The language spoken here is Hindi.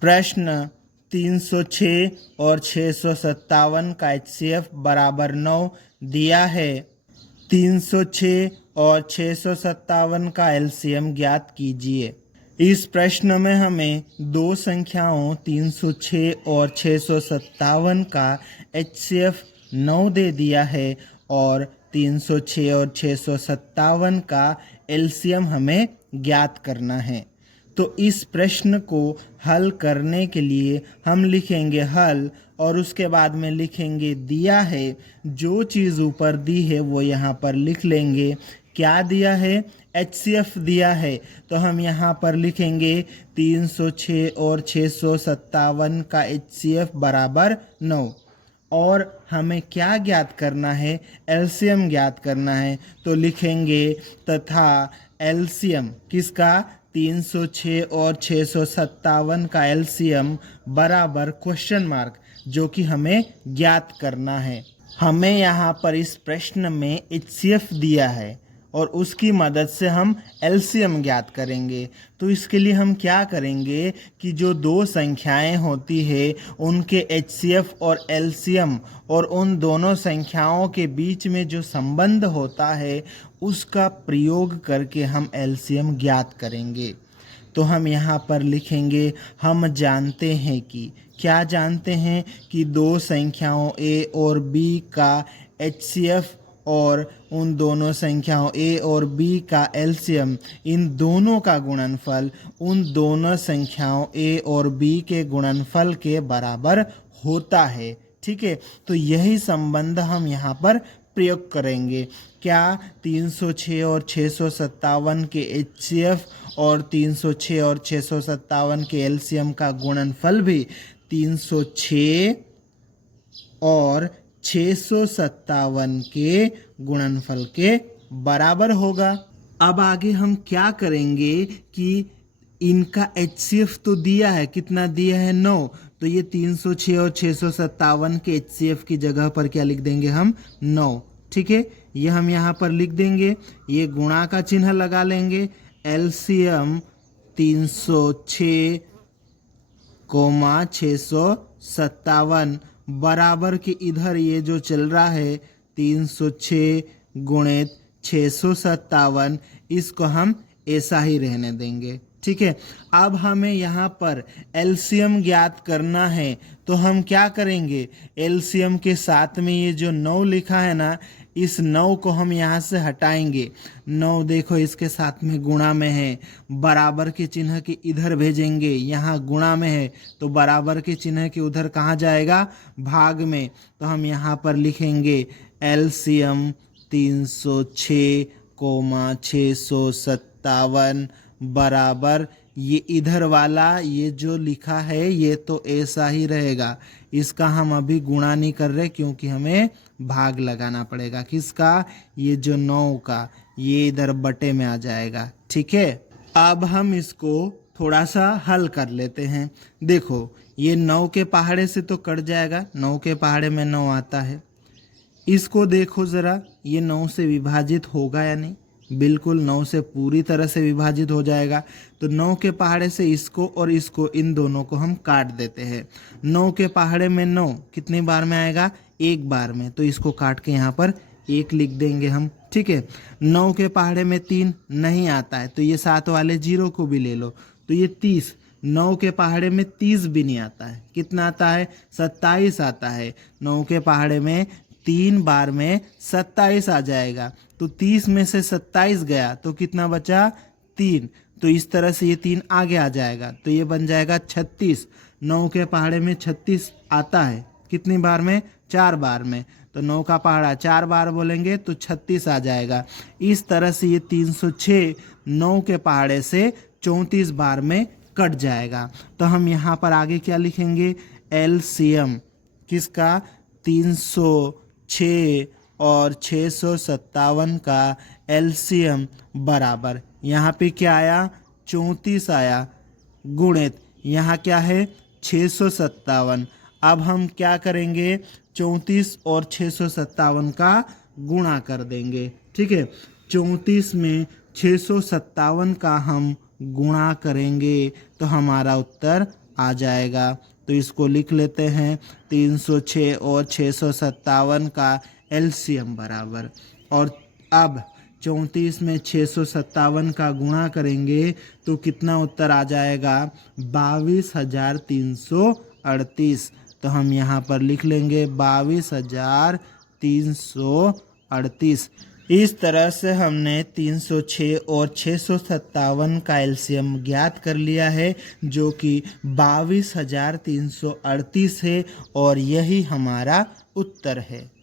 प्रश्न 306 और 657 का HCF बराबर 9 दिया है। 306 और 657 का LCM ज्ञात कीजिए। इस प्रश्न में हमें दो संख्याओं 306 और 657 का HCF 9 दे दिया है और 306 और 657 का LCM हमें ज्ञात करना है। तो इस प्रश्न को हल करने के लिए हम लिखेंगे हल और उसके बाद में लिखेंगे दिया है। जो चीज़ ऊपर दी है वो यहाँ पर लिख लेंगे। क्या दिया है? HCF दिया है, तो हम यहाँ पर लिखेंगे 306 और 657 का HCF बराबर 9। और हमें क्या ज्ञात करना है? LCM ज्ञात करना है। तो लिखेंगे तथा LCM किसका? 306 और 657 का LCM बराबर क्वेश्चन मार्क, जो कि हमें ज्ञात करना है। हमें यहाँ पर इस प्रश्न में HCF दिया है और उसकी मदद से हम LCM ज्ञात करेंगे। तो इसके लिए हम क्या करेंगे कि जो दो संख्याएं होती है उनके HCF और LCM और उन दोनों संख्याओं के बीच में जो संबंध होता है उसका प्रयोग करके हम LCM ज्ञात करेंगे। तो हम यहाँ पर लिखेंगे हम जानते हैं कि, क्या जानते हैं कि दो संख्याओं A और B का HCF और उन दोनों संख्याओं A और B का LCM, इन दोनों का गुणनफल उन दोनों संख्याओं A और B के गुणनफल के बराबर होता है। ठीक है, तो यही संबंध हम यहाँ पर प्रयोग करेंगे। क्या? 306 और 657 के HCF और 306 और 657 के LCM का गुणनफल भी 306 और 657 के गुणनफल के बराबर होगा। अब आगे हम क्या करेंगे कि इनका HCF तो दिया है, कितना दिया है? 9। तो ये 306 और 657 के HCF की जगह पर क्या लिख देंगे हम? 9। ठीक है, ये हम यहाँ पर लिख देंगे। ये गुणा का चिन्ह लगा लेंगे। LCM 306 कोमा 657 बराबर के इधर ये जो चल रहा है 306 गुणित 657, इसको हम ऐसा ही रहने देंगे। ठीक है, अब हमें यहाँ पर LCM ज्ञात करना है। तो हम क्या करेंगे? LCM के साथ में ये जो 9 लिखा है ना, इस 9 को हम यहाँ से हटाएंगे। 9 देखो इसके साथ में गुणा में है, बराबर के चिन्ह के इधर भेजेंगे। यहाँ गुणा में है तो बराबर के चिन्ह के उधर कहाँ जाएगा? भाग में। तो हम यहाँ पर लिखेंगे LCM 306 कोमा 657 बराबर, ये इधर वाला ये जो लिखा है ये तो ऐसा ही रहेगा। इसका हम अभी गुणा नहीं कर रहे क्योंकि हमें भाग लगाना पड़ेगा। किसका? ये जो 9 का, ये इधर बटे में आ जाएगा। ठीक है, अब हम इसको थोड़ा सा हल कर लेते हैं। देखो ये 9 के पहाड़े से तो कट जाएगा, 9 के पहाड़े में 9 आता है। इसको देखो ज़रा, ये 9 से विभाजित होगा या नहीं? बिल्कुल 9 से पूरी तरह से विभाजित हो जाएगा। तो 9 के पहाड़े से इसको और इसको, इन दोनों को हम काट देते हैं। 9 के पहाड़े में 9 कितनी बार में आएगा? एक बार में। तो इसको काट के यहाँ पर 1 लिख देंगे हम। ठीक है, 9 के पहाड़े में 3 नहीं आता है, तो ये 7 वाले 0 को भी ले लो, तो ये 30। 9 के पहाड़े में 30 भी नहीं आता है, कितना आता है? 27 आता है। 9 के पहाड़े में 3 बार में 27 आ जाएगा। तो 30 में से 27 गया तो कितना बचा? 3। तो इस तरह से ये 3 आगे आ जाएगा, तो ये बन जाएगा 36। 9 के पहाड़े में 36 आता है, कितनी बार में? 4 बार में। तो 9 का पहाड़ा 4 बार बोलेंगे तो 36 आ जाएगा। इस तरह से ये 306 9 के पहाड़े से 34 बार में कट जाएगा। तो हम यहाँ पर आगे क्या लिखेंगे? LCM किसका? 306 और 657 का LCM बराबर, यहाँ पे क्या आया? 34 आया, गुणित यहाँ क्या है? 657। अब हम क्या करेंगे? 34 और 657 का गुणा कर देंगे। ठीक है, 34 में 657 का हम गुणा करेंगे तो हमारा उत्तर आ जाएगा। तो इसको लिख लेते हैं 306 और 657 का एलसीएम बराबर। और अब 34 में 657 का गुणा करेंगे तो कितना उत्तर आ जाएगा 22,338। तो हम यहाँ पर लिख लेंगे 22,338। इस तरह से हमने 306 और 657 का एलसीएम ज्ञात कर लिया है, जो कि 22,338 है और यही हमारा उत्तर है।